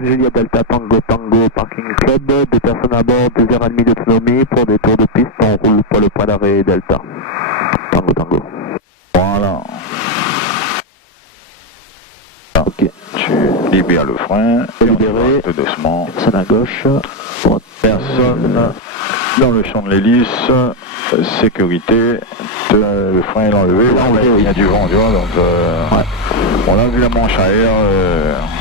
Juliette Delta Tango Tango Parking Club, 2 personnes à bord, 2h30 d'autonomie pour des tours de piste, on roule pour le point d'arrêt Delta. Tango Tango. Voilà. Ok. Tu libères le frein, libéré, tout doucement. Personne à gauche, droite. Personne dans le champ de l'hélice, sécurité, le frein est enlevé, il y a du vent, tu vois, donc ouais. On a vu la manche à air,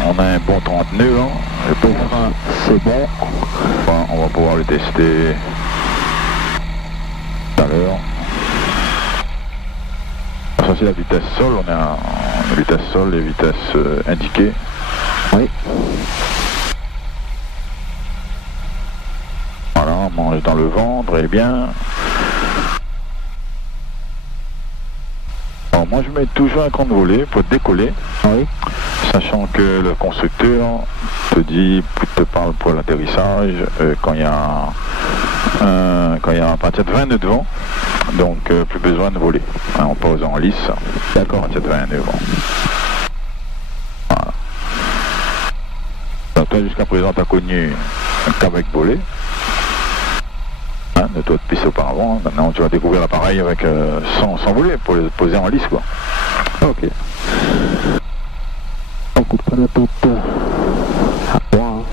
on a un bon 30 nœuds, hein, le frein c'est bon, enfin, on va pouvoir le tester tout à l'heure. Ça c'est la vitesse sol, on est à la vitesse sol, les vitesses indiquées. Oui. Voilà, on mange dans le ventre, très bien. Alors moi je mets toujours un compte volé pour décoller, oui. Sachant que le constructeur te parle pour l'atterrissage quand il y a à partir de 20 nœuds de vent, donc plus besoin de voler, hein, on pose en lice, d'accord, à partir de 20 nœuds de vent. Voilà. Donc toi jusqu'à présent tu as connu un qu'avec voler. De toi de piste auparavant, maintenant tu vas découvrir l'appareil avec sans voler pour le poser en lice quoi. Ok. On coupe pas la tente à droit.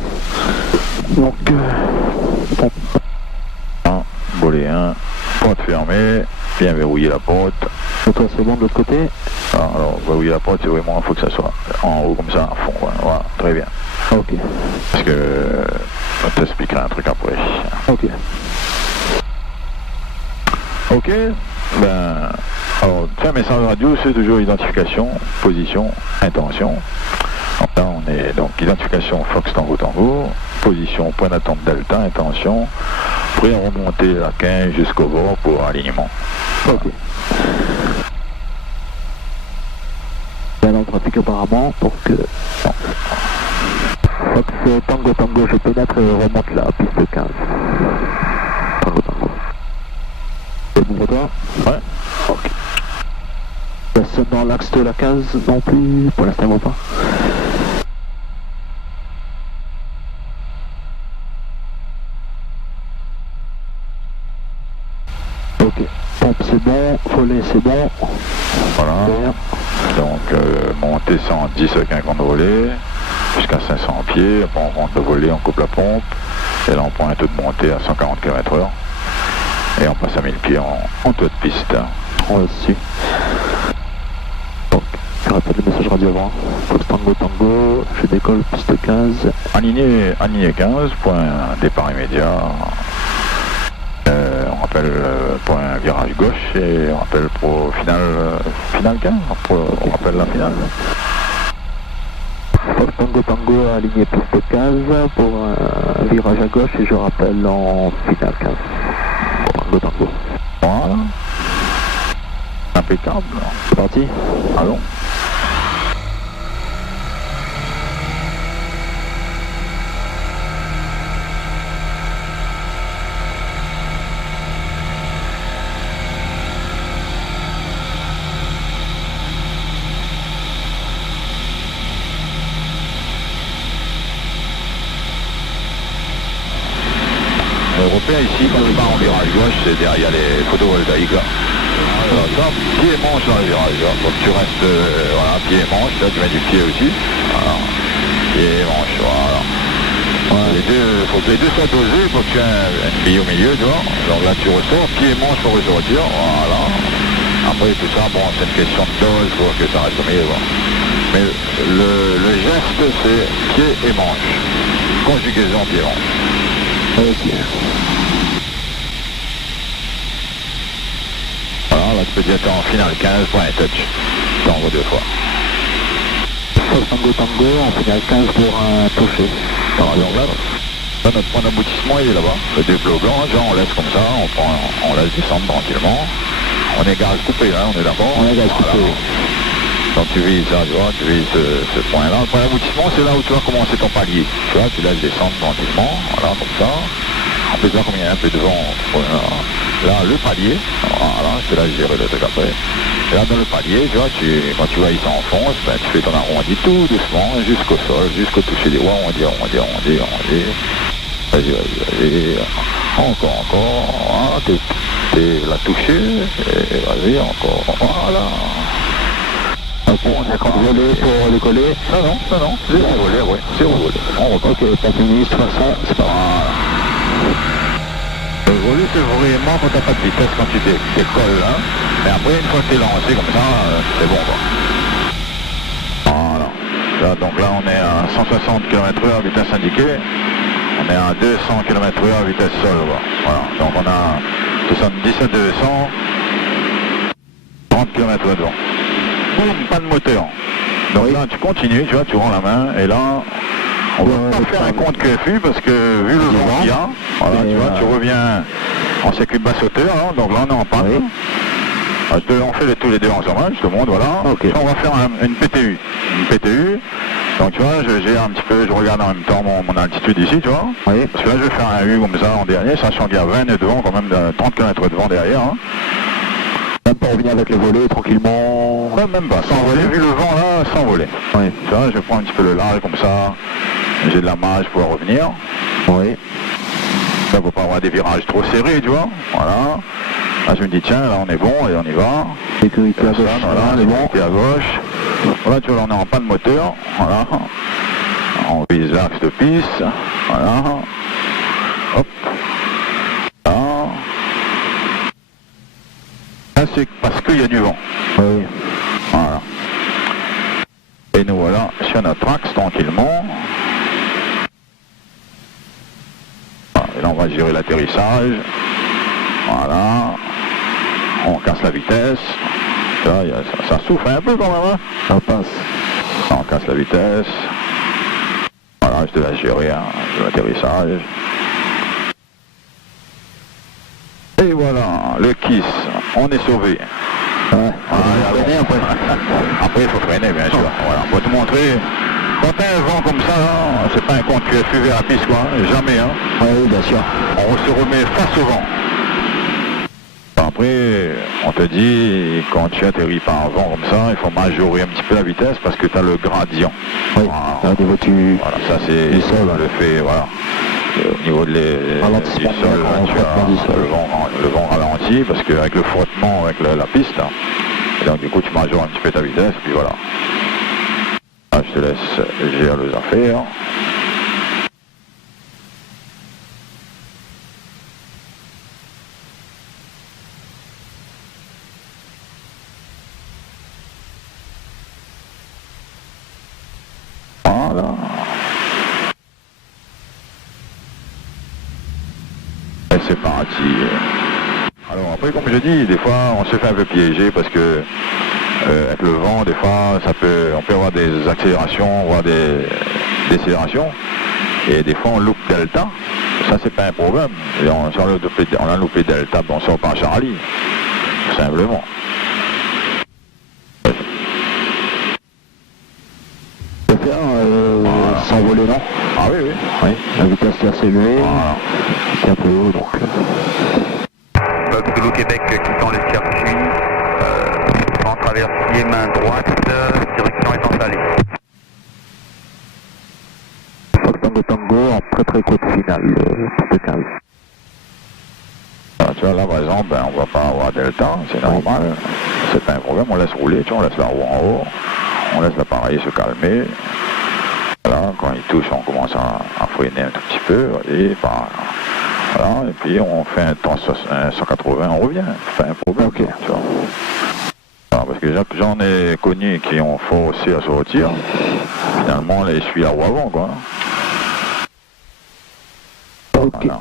Donc voler 1, porte fermée, bien verrouiller la porte. Et toi c'est bon de l'autre côté. Alors verrouiller la porte, c'est vraiment, il faut que ça soit en haut comme ça, à fond, voilà, très bien. Ok. Parce que on t'expliquera un truc après. Ok. Ok, ben, alors, un message radio, c'est toujours identification, position, intention. Donc là, on est donc identification Fox Tango Tango, position, point d'attente Delta, intention, prêt à remonter à 15 jusqu'au bord pour alignement. Ok. Et alors, pratique apparemment pour que Fox Tango Tango, je pénètre et remonte la piste 15. Tango Tango. C'est bon pour toi? Ouais. Ok. Personne dans l'axe de la 15 non plus, pour l'instant pas. Ok. Pompe c'est bon, volet c'est bon. Voilà. Donc monter 110 avec un compte volé, jusqu'à 500 pieds, après on rentre le volet, on coupe la pompe, et là on prend un taux de montée à 140 km/h. Et on passe à 1000 pieds en taux de piste. On le suit. Donc, je rappelle le message radio avant. Fox Tango Tango, je décolle piste 15. Aligné 15, point départ immédiat. On rappelle pour un virage gauche et on rappelle pour finale 15. On rappelle la finale. Fox Tango Tango aligné piste 15 pour un virage à gauche et je rappelle en finale 15. Tango Tango. Voilà. Impeccable. C'est parti. Allons. Européen ici, quand je pars en virage gauche, c'est derrière les photovoltaïques là. Alors ça, pied et manche dans le virage là. Donc tu restes, voilà, pied et manche, là tu mets du pied aussi. Voilà. Pied et manche, voilà. Ouais. Les deux, faut que les deux soient dosés, faut que tu aies une bille au milieu, tu vois. Donc là tu ressors, pied et manche pour ressortir, voilà. Après tout ça, bon, c'est une question de dose pour que ça reste au milieu, quoi. Mais le geste c'est pied et manche. Conjugaison pied et manche. Ok. Voilà, là tu peux dire en finale 15 pour un touch. Tango 2 fois. Fox Tango Tango en finale 15 pour un toucher. Alors donc là, notre point d'aboutissement il est là-bas. Le dépôt blanc, genre on laisse comme ça, on laisse descendre tranquillement. On est gaz coupé, hein, on est d'abord. On est gaz coupé. Donc tu vises ça, tu vois, tu vises ce point-là. Le point d'aboutissement, c'est là où tu vas commencer ton palier. Tu vois, tu laisses descendre tranquillement, voilà, comme ça. En plus, là, comme il y a un peu de vent, là, le palier, voilà, je te laisse gérer le truc après. Et là, dans le palier, tu vois, quand tu vois, il s'enfonce, ben, tu fais ton arrondi tout doucement jusqu'au sol, jusqu'au toucher des doigts, arrondi. Vas-y, encore, hein, t'es la toucher, et vas-y, encore, voilà. Ok, on a compte voler pour décoller. Non, zéro volet, ouais, zéro volet. On repart. Ok, pas fini, de toute façon, c'est pas grave. Le volet, c'est vraiment quand t'as pas de vitesse, quand tu décolles, hein. Mais après, une fois que t'es lancé comme ça, c'est bon, quoi. Voilà. Là, donc là, on est à 160 km/h vitesse indiquée. On est à 200 km/h vitesse sol, quoi. Voilà. Donc on a 70 à 200, 30 km/h devant. Boum, pas de moteur. Donc là, tu continues, tu vois, tu rends la main, et là, on va pas faire un compte QFU parce que vu le vent qu'il y a, voilà, tu vois, tu reviens en circuit basse hauteur, hein, donc là on est en panne. Oui. On fait tous les deux ensemble, je te montre, voilà. Okay. On va faire une PTU. Une PTU, donc tu vois, je gère un petit peu, je regarde en même temps mon altitude ici, tu vois. Oui. Parce que là je vais faire un U comme ça en dernier, sachant qu'il y a 20 nœuds devant, quand même 30 km de vent derrière. Hein. Même pas revenir avec le volet tranquillement. Ouais, même pas, sans voler, vu le vent là, sans voler. Oui. Tu vois, je prends un petit peu le large comme ça, j'ai de la marge pour revenir. Oui. Ça faut pas avoir des virages trop serrés, tu vois. Voilà. Là je me dis tiens, là on est bon et on y va. Sécurité à gauche, voilà, on est bon. sécurité à gauche. Voilà, tu vois, là on est en panne moteur. Voilà. On vise l'axe de piste. Voilà. Hop. Là. Là c'est parce qu'il y a du vent. Oui. Voilà. Et nous voilà sur notre axe tranquillement. Voilà. Et là on va gérer l'atterrissage. Voilà. On casse la vitesse. Là, ça souffle un peu quand même. Hein. Ça passe. On casse la vitesse. Voilà, je te laisse gérer hein, l'atterrissage. Et voilà, le KISS, on est sauvé. Ouais. Voilà, après, il faut freiner, bien sûr. Voilà, on va te montrer. Quand t'as un vent comme ça, hein, c'est pas un compte QFU vers la piste, quoi. Jamais, hein. Oui, bien sûr. On se remet face au vent. Après, on te dit, quand tu atterris par un vent comme ça, il faut majorer un petit peu la vitesse parce que tu as le gradient. Oui, voilà. au niveau voilà, ça c'est le fait, voilà. Au niveau du sol, là, tu as le vent ralentit parce qu'avec le frottement avec la piste, hein, et donc du coup tu majores un petit peu ta vitesse, et puis voilà. Là, je te laisse gérer les affaires. C'est parti. Alors après, comme je dis, des fois on se fait un peu piéger parce que avec le vent, des fois on peut avoir des accélérations, voire des décélérations, et des fois on loupe delta. Ça c'est pas un problème. Et on a loupé delta, on sort par Charlie, tout simplement. S'envoler, non? Ah oui, oui. Oui, la vitesse est assez élevée. Voilà. C'est un peu haut, donc... Boulogne Québec quittant le circuit, en traversier main droite, direction est installée. Tango en très courte finale, piste 15. Alors, tu vois, là par exemple, ben, on va pas avoir delta, c'est normal, c'est pas un problème, on laisse rouler, tu vois, on laisse la roue en haut, on laisse l'appareil se calmer. Voilà, quand il touche, on commence à freiner un tout petit peu, et voilà, et puis on fait un temps 180, on revient, c'est pas un problème, okay. Tu vois. Alors, parce que j'en ai connu qui ont forcé à sortir, finalement, là, je suis la roue avant, quoi. Ok. Voilà.